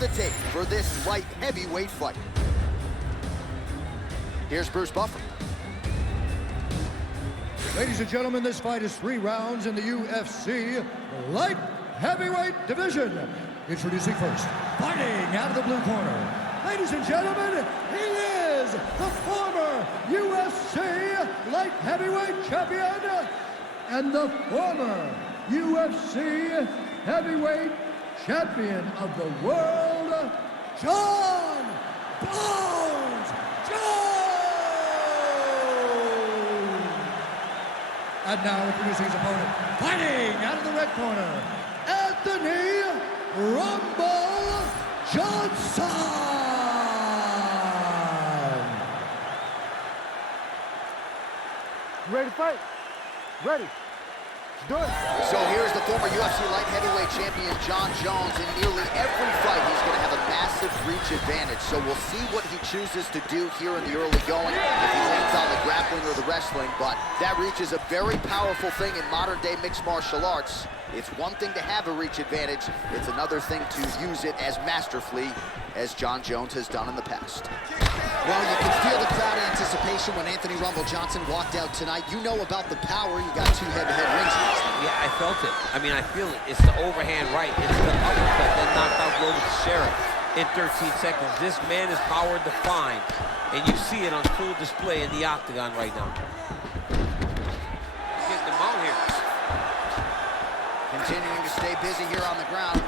the tape for this light heavyweight fight. Here's Bruce Buffer. Ladies and gentlemen, this fight is 3 rounds in the UFC light heavyweight division. Introducing first, fighting out of the blue corner. Ladies and gentlemen, he is the former UFC light heavyweight champion and the former UFC heavyweight champion of the world, John Bones Jones! And now introducing his opponent, fighting out of the red corner, Anthony Rumble Johnson! Ready to fight? Ready. Let's do it. So here's the former UFC light heavyweight champion, John Jones. In nearly every fight, he's going to have a massive reach advantage. So we'll see what he chooses to do here in the early going, if he leans on the grappling or the wrestling. But that reach is a very powerful thing in modern-day mixed martial arts. It's one thing to have a reach advantage. It's another thing to use it as masterfully as John Jones has done in the past. Well, you can feel the crowd anticipation when Anthony Rumble Johnson walked out tonight. You know about the power. You got 2 head-to-head rings. Yeah, I felt it. I mean, I feel it. It's the overhand right. It's the uppercut that knocked out Global Sheriff in 13 seconds. This man is power defined, and you see it on full display in the octagon right now. Getting them out here. Continuing to stay busy here on the ground.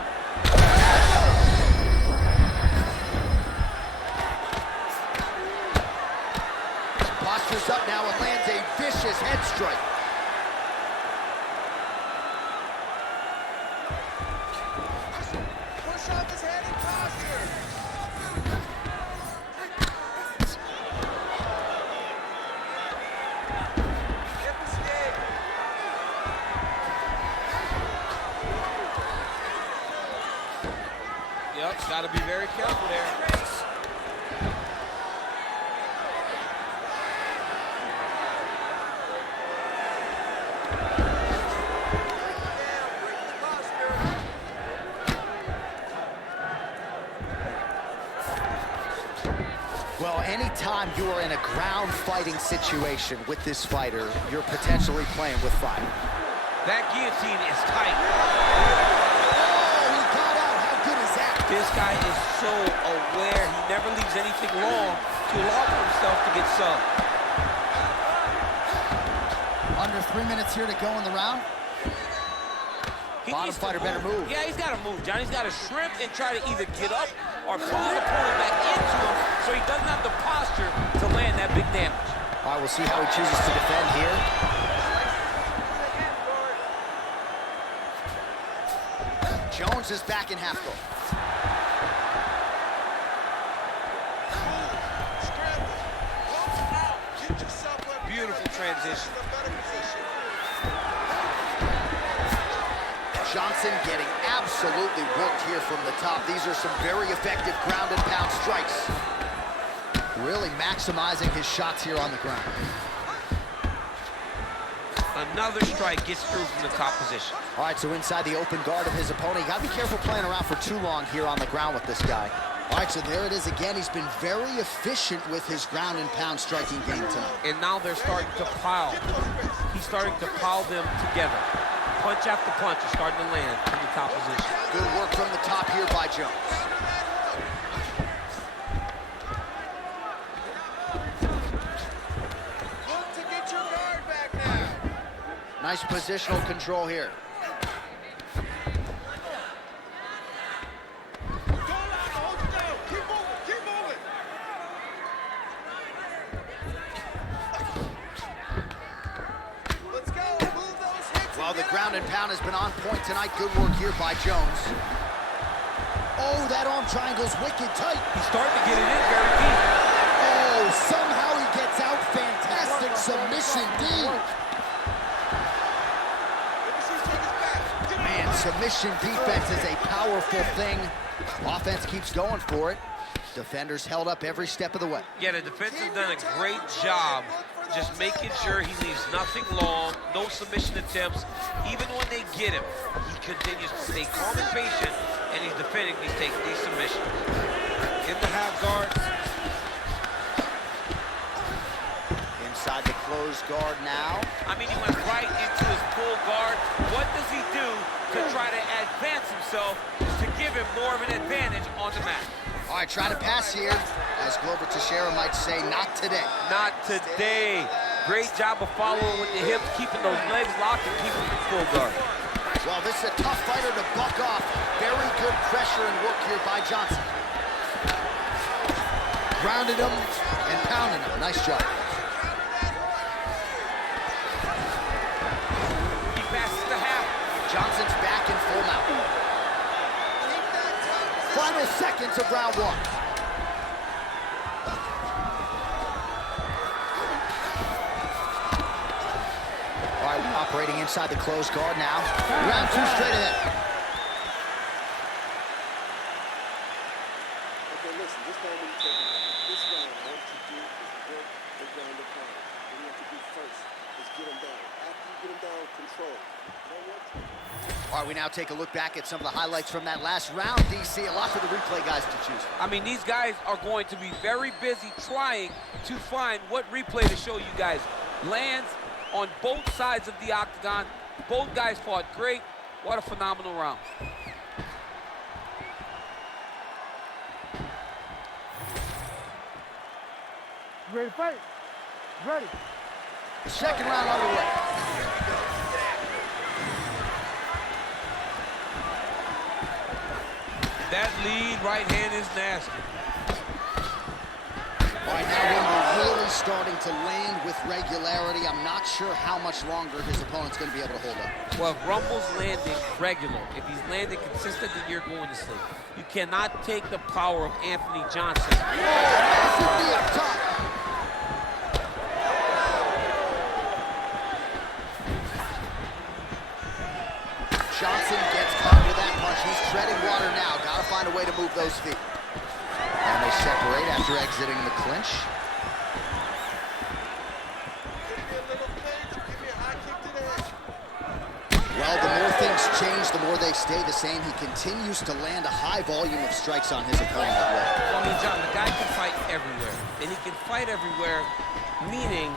Postures up now and lands a vicious head strike. Push off his head and posture. Hip escape. Yep, got to be very careful there. Well, anytime you are in a ground fighting situation with this fighter, you're potentially playing with fire. That guillotine is tight. Oh, he got out. How good is that? This guy is so aware. He never leaves anything long to allow for himself to get subbed. Under 3 minutes here to go in the round. Bottom fighter better move. Yeah, he's got to move, John. He's got to shrimp and try to either get up or pull his opponent back into him so he doesn't have the posture to land that big damage. All right, we'll see how he chooses to defend here. Jones is back in half guard. Beautiful transition. Johnson getting absolutely worked here from the top. These are some very effective ground and pound strikes. Really maximizing his shots here on the ground. Another strike gets through from the top position. All right, so inside the open guard of his opponent. You gotta be careful playing around for too long here on the ground with this guy. All right, so there it is again. He's been very efficient with his ground and pound striking game tonight. And now they're starting to pile. He's starting to pile them together. Punch after punch is starting to land in the top position. Good work from the top here by Jones. Look to get your guard back now. Nice positional control here. Well, the ground and pound has been on point tonight. Good work here by Jones. Oh, that arm triangle's wicked tight. He's starting to get it in very deep. Oh, somehow he gets out. Fantastic submission deep. Man, submission defense is a powerful thing. Offense keeps going for it. Defenders held up every step of the way. Yeah, the defense has done a great job just making sure he leaves nothing long, no submission attempts. Even when they get him, he continues to stay calm and patient and he's defending these submissions. In the half guard. Inside the closed guard now. I mean, he went right into his full guard. What does he do to try to advance himself to give him more of an advantage on the mat? All right, try to pass here. As Glover Teixeira might say, not today. Not today. Great job of following with the hips, keeping those legs locked and keeping them full guard. Well, this is a tough fighter to buck off. Very good pressure and work here by Johnson. Grounded him and pounded him. Nice job. He passes the half. Johnson's back in full mount. Final seconds of round one. All right, operating inside the closed guard now. Round two straight ahead. Okay, listen, this time when you take it, this round, what you do is work the ground of pound. What you have to do first is get him down. After you get him down, control. All right, we now take a look back at some of the highlights from that last round, DC. A lot for the replay guys to choose from. I mean, these guys are going to be very busy trying to find what replay to show you guys. Lands on both sides of the octagon. Both guys fought great. What a phenomenal round. You ready to fight? Ready. Second round underway. That lead right hand is nasty. All right, now we're really starting to land with regularity. I'm not sure how much longer his opponent's going to be able to hold up. Well, if Rumble's landing regular, if he's landing consistent, then you're going to sleep. You cannot take the power of Anthony Johnson. Massive knee up top. Johnson gets caught with that punch. He's treading water now. Got to find a way to move those feet. And they separate after exiting the clinch. Well, the more things change, the more they stay the same. He continues to land a high volume of strikes on his opponent at will. Well, I mean, John, the guy can fight everywhere. And he can fight everywhere, meaning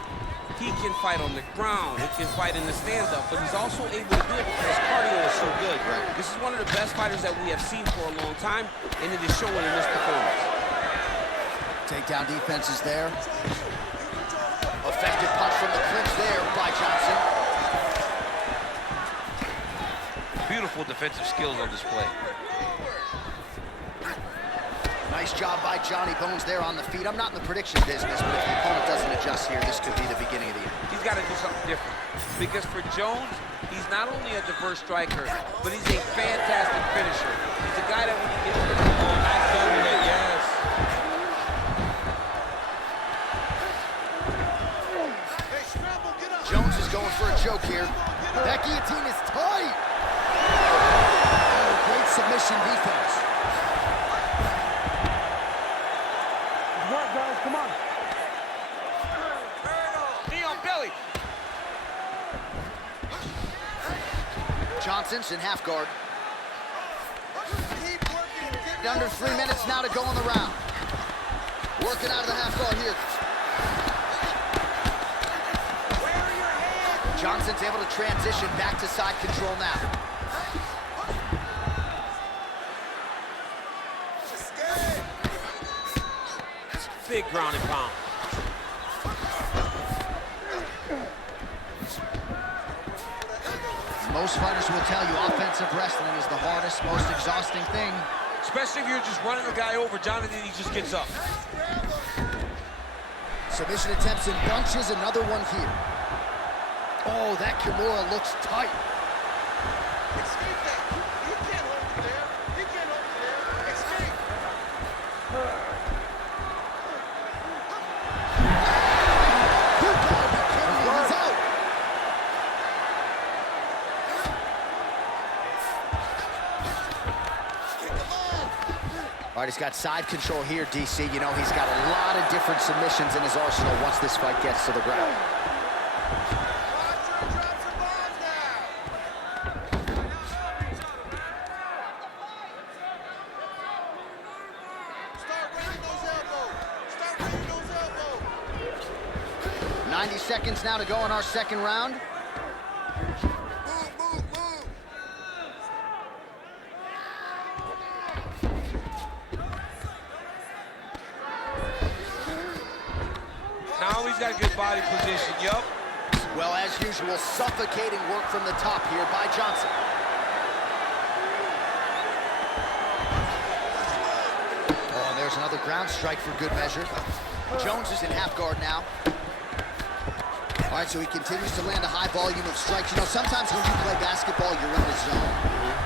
he can fight on the ground, he can fight in the stand-up, but he's also able to do it because his cardio is so good. Right. This is one of the best fighters that we have seen for a long time, and it is showing in this performance. Takedown defense is there. Effective punch from the clinch there by Johnson. Beautiful defensive skills on display. Nice job by Johnny Bones there on the feet. I'm not in the prediction business, but if the opponent doesn't adjust here, this could be the beginning of the end. He's got to do something different. Because for Jones, he's not only a diverse striker, but he's a fantastic finisher. He's a guy that when he gets to the ball, nice double, yes. Jones is going for a choke here. That guillotine is tight. Oh, great submission defense. Work, guys, come on. Knee on belly. Johnson's in half guard. Under 3 minutes now to go in the round. Working out of the half guard here. Johnson's able to transition back to side control now. Big ground and pound. Most fighters will tell you offensive wrestling is the hardest, most exhausting thing. Especially if you're just running a guy over, Jonathan, he just gets up. Submission attempts in bunches, another one here. Oh, that Kimura looks tight. Escape that. He can't hold you there. He can't hold you there. Escape. You gotta be kidding me, he's out. All right, he's got side control here, DC. You know, he's got a lot of different submissions in his arsenal once this fight gets to the ground. 90 seconds now to go in our second round. Now he's got good body position, yup. Well, as usual, suffocating work from the top here by Johnson. Oh, and there's another ground strike for good measure. Jones is in half guard now. All right, so he continues to land a high volume of strikes. You know, sometimes when you play basketball, you're in the zone.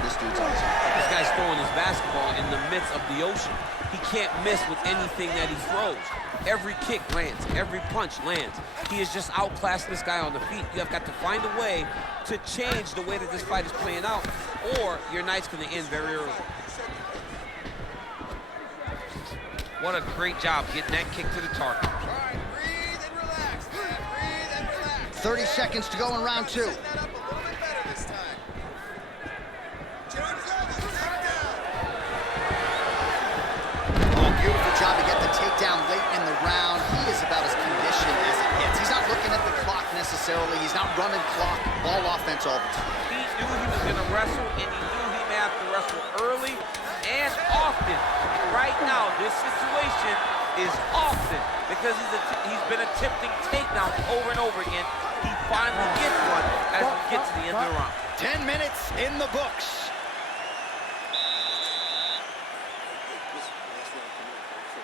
This dude's on his own. This guy's throwing his basketball in the midst of the ocean. He can't miss with anything that he throws. Every kick lands, every punch lands. He is just outclassing this guy on the feet. You have got to find a way to change the way that this fight is playing out, or your night's going to end very early. What a great job getting that kick to the target. All right, breathe and relax, man. Breathe and relax. 30 seconds to go in round two. Set that up a little bit better this time. Jones, knock down. Oh, beautiful job to get the takedown late in the round. He is about as conditioned as it gets. He's not looking at the clock necessarily. He's not running clock, ball offense all the time. He knew he was going to wrestle, and he knew he may have to wrestle early and often. Right now, this situation is often because he's been attempting takedowns over and over again. He finally gets one as we get to the end of the round. 10 minutes in the books. This last round coming up. So,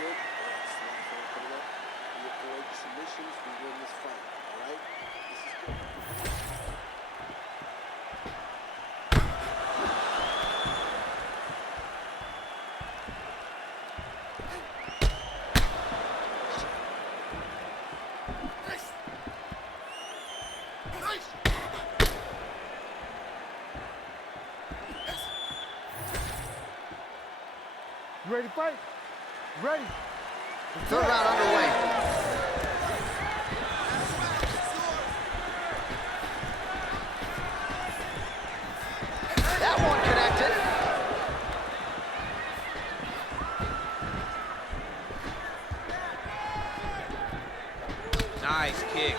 good. Last round coming up. We avoid submissions. We win this fight. All right? This is good. You ready to fight? Ready. Third round underway. That one connected. Nice kick.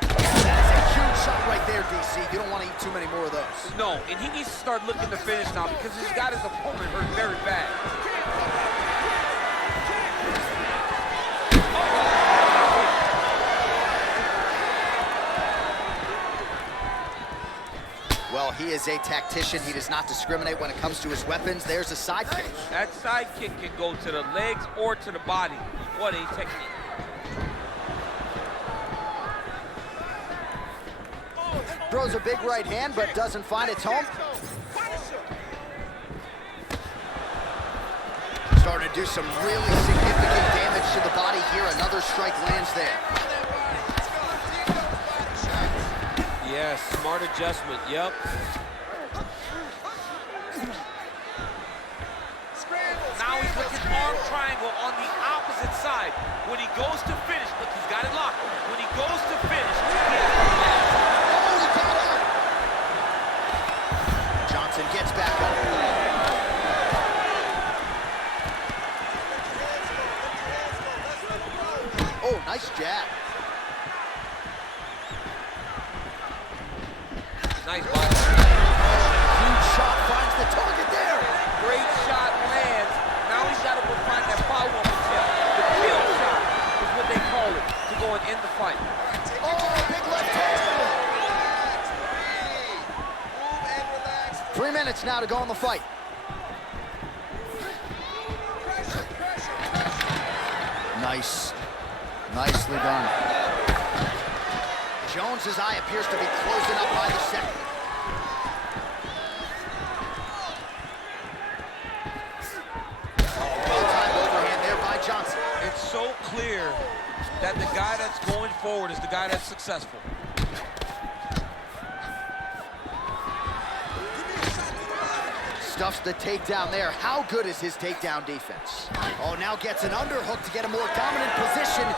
That is a huge shot right there, DC. You don't want to eat too many more of those. No, and he needs to start looking to finish now because he's got his opponent hurt very bad. Well, he is a tactician. He does not discriminate when it comes to his weapons. There's a side kick. That side kick can go to the legs or to the body. What a technique. Throws a big right hand, but doesn't find its home. Starting to do some really significant damage to the body here. Another strike lands there. Yes, smart adjustment, yep. Now he's looking arm triangle on the opposite side. When he goes to finish, look, he's got it locked. When he goes to finish, he has to pass. Johnson gets back up. Oh, nice jab. Nice body. Huge shot finds the target there. Great shot lands. Now he's got to find that follow-up attempt. The kill shot is what they call it to go and end the fight. Oh, big left hand. 3 minutes now to go in the fight. Nice. Nicely done. Jones's eye appears to be closing up by the second. Well-timed overhand there by Johnson. It's so clear that the guy that's going forward is the guy that's successful. Stuffs the takedown there. How good is his takedown defense? Oh, now gets an underhook to get a more dominant position.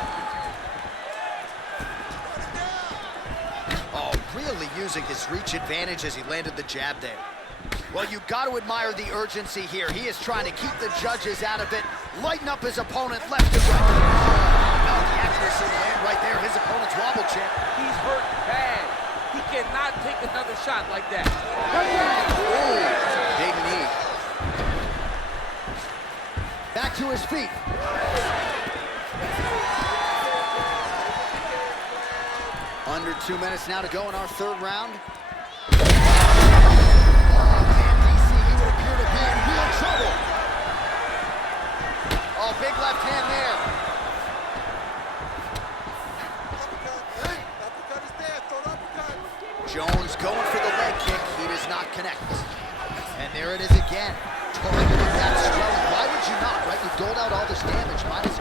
Oh, really using his reach advantage as he landed the jab there. Well, you've got to admire the urgency here. He is trying to keep the judges out of it, lighten up his opponent left and right. No, the accuracy land right there. His opponent's wobble champ. He's hurt bad. He cannot take another shot like that. Ooh, big knee. Back to his feet. Under 2 minutes now to go in our third round. Oh, man, DC, he would appear to be in real trouble. Oh, big left hand there. Jones going for the leg kick. He does not connect. And there it is again. Targeting that swelling. Why would you not, right? You've doled out all this damage. Might as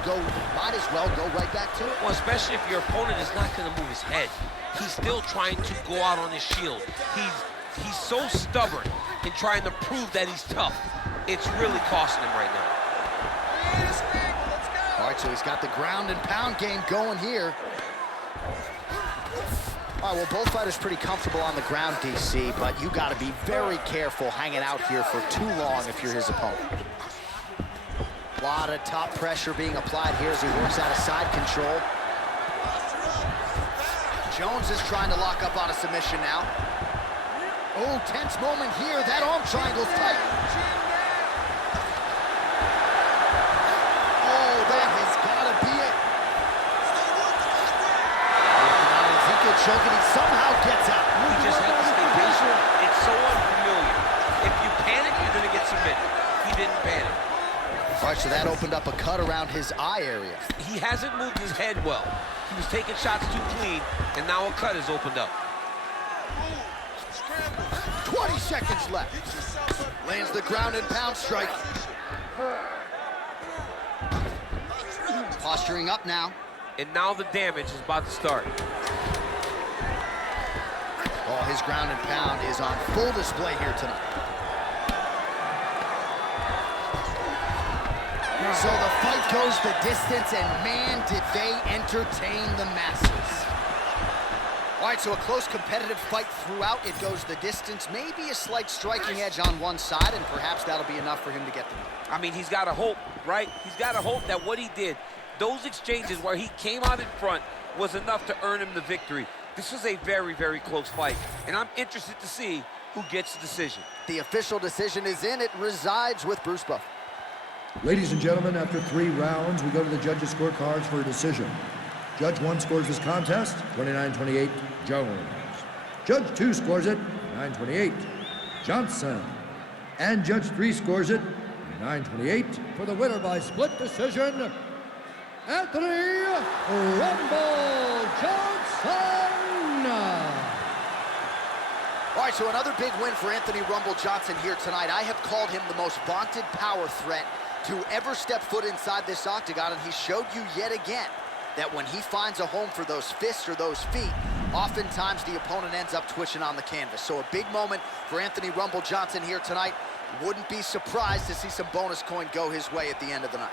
well go right back to it. Well, especially if your opponent is not going to move his head. He's still trying to go out on his shield. He's so stubborn in trying to prove that he's tough. It's really costing him right now. All right, so he's got the ground and pound game going here. All right, well, both fighters pretty comfortable on the ground, DC, but you got to be very careful hanging out here for too long if you're his opponent. A lot of top pressure being applied here as he works out of side control. Jones is trying to lock up on a submission now. Oh, tense moment here. That arm triangle's tight. Oh, that has got to be it. Choking, he somehow gets out. He just has to stay patient. It's so unfamiliar. If you panic, you're going to get submitted. He didn't panic. All right, so that opened up a cut around his eye area. He hasn't moved his head well. He was taking shots too clean, and now a cut has opened up. 20 seconds left. Lands the ground and pound strike. Posturing up now. And now the damage is about to start. Oh, his ground and pound is on full display here tonight. So the fight goes the distance, and man, did they entertain the masses. All right, so a close competitive fight throughout. It goes the distance, maybe a slight striking edge on one side, and perhaps that'll be enough for him to get the win. I mean, he's got to hope, right? He's got to hope that what he did, those exchanges where he came out in front, was enough to earn him the victory. This was a very, very close fight, and I'm interested to see who gets the decision. The official decision is in. It resides with Bruce Buff. Ladies and gentlemen, after 3 rounds, we go to the judges' scorecards for a decision. Judge 1 scores this contest, 29-28, Jones. Judge 2 scores it, 9-28, Johnson. And Judge 3 scores it, 9-28, for the winner by split decision, Anthony Rumble Johnson. All right, so another big win for Anthony Rumble Johnson here tonight. I have called him the most vaunted power threat to ever step foot inside this octagon, and he showed you yet again that when he finds a home for those fists or those feet, oftentimes the opponent ends up twitching on the canvas. So a big moment for Anthony Rumble Johnson here tonight. Wouldn't be surprised to see some bonus coin go his way at the end of the night.